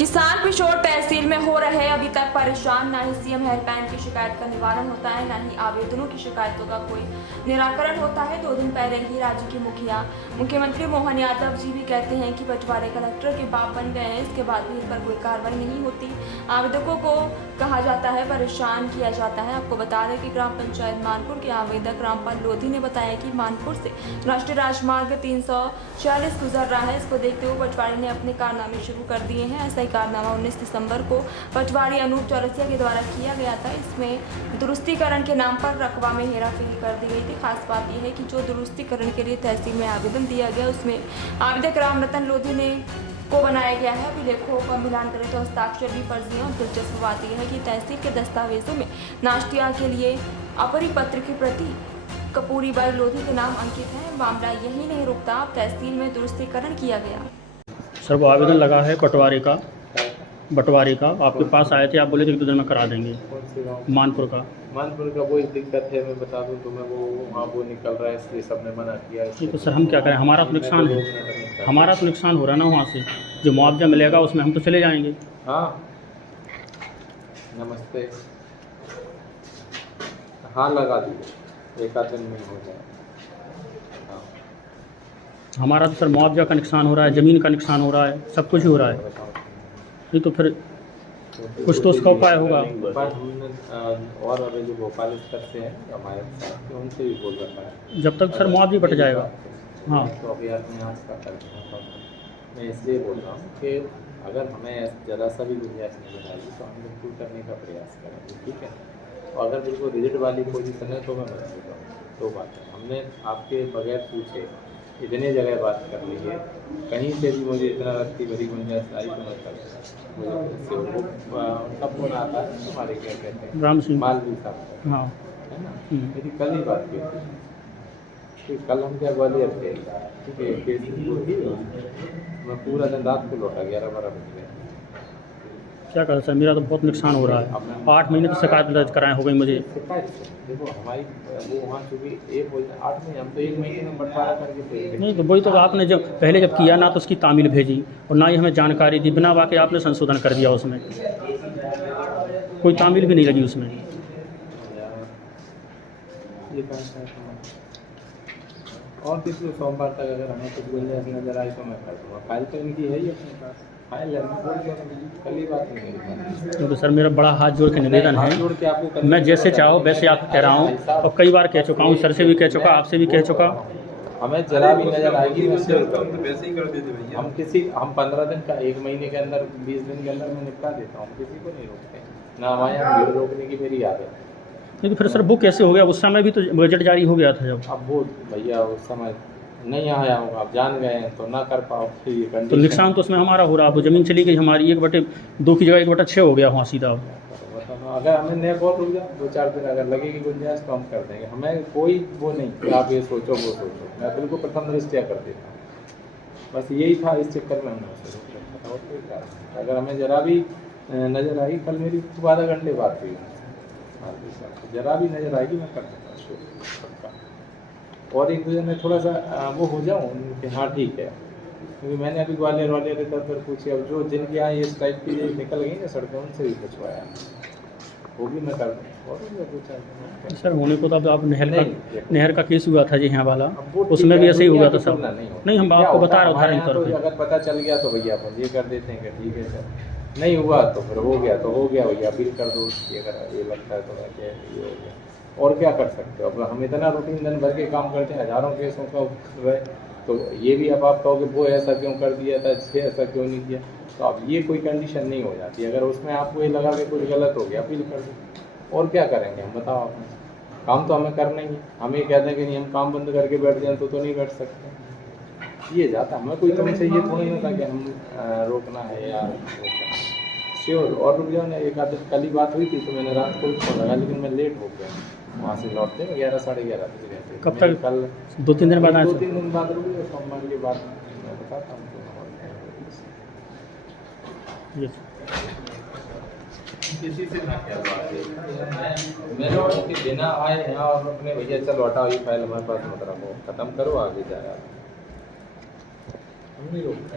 किसान पिछोर तहसील में हो रहे अभी तक परेशान, न ही सीएम हेल्पलाइन की शिकायत का निवारण होता है, न ही आवेदनों की शिकायतों का कोई निराकरण होता है। 2 दिन पहले ही राज्य के मुख्यमंत्री मोहन यादव जी भी कहते हैं कि पटवारी कलेक्टर के बाप बन गए हैं, इसके बाद भी इन पर कोई कार्रवाई नहीं होती। आवेदकों को कहा जाता है, परेशान किया जाता है। आपको बता दें कि ग्राम पंचायत मानपुर के आवेदक रामपाल लोधी ने बताया कि मानपुर से राष्ट्रीय राजमार्ग 346 गुजर रहा है। इसको देखते हुए पटवारी ने अपने कारनामे शुरू कर दिए हैं। ऐसा ही कारनामा 19 दिसंबर को पटवारी अनूप चौरसिया के द्वारा किया गया था। इसमें दुरुस्तीकरण के नाम पर रकबा में हेराफेरी कर दी गई थी। खास बात यह है कि जो दुरुस्तीकरण के लिए तहसील में आवेदन दिया गया, उसमें आवेदक राम रतन लोधी ने को बनाया गया है। अभिलेखों पर मिलान करें तो हस्ताक्षर भी फर्जी है। और दिलचस्प बात यह है कि तहसील के दस्तावेजों में नाश्तिया के लिए अपरिपत्र की प्रति कपूरीबाई लोधी के नाम अंकित है। मामला यही नहीं रुकता, अब तहसील में दुरुस्तीकरण किया गया। सर, वो आवेदन लगा है बटवारी का आपके पास आए थे, आप बोले थे कि 2 दिन में करा देंगे। कौन से गाँव? मानपुर का वही दिक्कत है। मैं बता दूं तो मैं वो निकल रहा है, इसलिए सबने मना किया है। ठीक है सर, हम क्या करें, हमारा तो नुकसान है, हमारा तो नुकसान हो रहा है ना। वहाँ से जो मुआवजा मिलेगा उसमें हम तो चले जाएंगे। हाँ, नमस्ते। हाँ, लगा दीजिए, 1 आध दिन में हो जाए। हाँ, हमारा तो सर मुआवजा का नुकसान हो रहा है, ज़मीन का नुकसान हो रहा है, सब कुछ ही हो रहा है। नहीं तो फिर कुछ तो उसका उपाय होगा। हमने और अभी जो भोपाल स्तर से हैं हमारे साथ, उनसे भी बोल रखा है। जब तक सर मुआवजा बट जाएगा। हाँ, तो अभी आपने आज का कर मैं इसलिए बोल रहा हूँ कि अगर हमें ज़रा सा भी गुंजाइश नहीं बनाएगी तो हम बिल्कुल करने का प्रयास करेंगे, ठीक है। और अगर बिल्कुल रिजिड वाली पोजीशन है तो मैं बता देता हूँ। 2 बातें हमने आपके बगैर पूछे इतने जगह बात कर ली है, कहीं से भी मुझे इतना रत्ती भरी गुंजाइश आई तो मैं कर मुझे उनका फोन आता है हमारे क्या कहते हैं राम सिंह मालवी साहब, हाँ, है ना। मेरी कल ही बात की थी, कल हम क्या ग्वालियर थे, ठीक है। केस थी, मैं पूरा दिन रात को लौटा 11-12 बजे। क्या करें सर, मेरा तो बहुत नुकसान हो रहा है। 8 महीने तो शिकायत दर्ज कराए हो गई मुझे। शिकायत से देखो हमारी वो वहाँ चूँकि 8 महीने, हम तो 1 महीने में बंटवारा करके भेज नहीं तो वही तो आपने जब पहले किया ना तो उसकी तामील भेजी और ना ही हमें जानकारी दी, बिना वाकई आपने संशोधन कर दिया उसमें, कोई तामील भी नहीं लगी उसमें। ये और किसी सोमवार तक अगर हमें कुछ गुंजाइश नजर आई तो मैं कर दूँगा। फाइल तो इनकी है ही अपने पास, फाइल है, मैं बोल दूँगा। कल ही बात नहीं। तो सर मेरा बड़ा हाथ जोड़ के निवेदन है, मैं जैसे चाहो वैसे आप कह रहा हूँ और कई बार कह चुका हूँ, सर से भी कह चुका, आपसे भी कह चुका। हमें जरा भी नजर आएगी वैसे ही कर देते भैया। हम 15 दिन का, 1 महीने के अंदर, 20 दिन के अंदर मैं निपटा देता हूँ, किसी को नहीं रोकते ना। हमारे यहाँ भीड़ रोकने की मेरी आदत है। नहीं तो फिर सर वो कैसे हो गया, उस समय भी तो बजट जारी हो गया था जब। अब वो भैया उस समय नहीं आया होगा, आप जान गए हैं तो ना कर पाओ, फिर ये तो नुकसान तो उसमें हमारा हो रहा है। वो ज़मीन चली गई हमारी 1/2 की जगह 1/6 हो गया वहाँ सीधा। अगर हमें नया कॉल रुक जाए 2-4 दिन अगर लगेगी गुंजाइश तो हम कर देंगे। हमें कोई वो नहीं कि आप ये सोचो वो सोचो, मैं बिल्कुल प्रथम दृष्टया कर देता हूँ। बस यही था, इस चक्कर में हमने उसे रोक रखा था और कोई कारण नहीं। अगर हमें जरा भी नज़र आई, कल मेरी खूब आधा घंटे बात हुई जरा भी नज़र आएगी मैं कर देता हूँ। और 1-2 दिन में थोड़ा सा वो हो जाऊँ कि हाँ ठीक है, क्योंकि मैंने अभी ग्वालियर तक फिर पूछे, अब जो जिनके यहाँ इस टाइप की निकल गई ना सड़कें, उनसे भी पूछवाया, वो भी मैं कर दूँ। और सर होने को तो अब आप नहर का केस हुआ था जी यहाँ वाला, उसमें भी ऐसे ही हुआ था सब। नहीं हम आपको बता रहे उदाहरण तौर पर, अगर पता चल गया तो भैया अपन ये कर देते हैं कि ठीक है सर, नहीं हुआ तो फिर हो गया तो हो गया भैया, अपील कर दो उसकी। अगर ये लगता है तो मैं क्या ये हो गया, और क्या कर सकते हो। अब हम इतना रूटीन दिन भर के काम करते हैं, हज़ारों केसों का है, तो ये भी अब आप कहोगे वो ऐसा क्यों कर दिया था, छः ऐसा क्यों नहीं किया, तो अब ये कोई कंडीशन नहीं हो जाती। अगर उसमें आपको ये लगा कि कुछ गलत हो गया, अपील कर दो। और क्या करेंगे हम, बताओ आप, काम तो हमें करना ही है। हम ये कहते हैं कि नहीं हम काम बंद करके बैठ जाएँ तो नहीं बैठ सकते। ये जाता हमें कोई तुमसे ये थोड़ी नहीं था कि हम रोकना है या श्योर। और रुक जाओ ना, 1 आध दिन कल ही बात हुई थी तो मैंने रात को फोन लगा, लेकिन मैं लेट हो गया वहाँ से लौटते 11-11:30 बजे गए थे। कब तक? कल 2-3 दिन बाद आए। 2-3 दिन बाद रुक गए, सोमवार के बाद मैं बताता हूँ। किसी से ना क्या बात है, मैंने कि बिना आए हैं और अपने भैया चलो हटाओ ये फाइल हमारे पास मत रखो, खत्म करो आगे जाए, हम नहीं रोकते।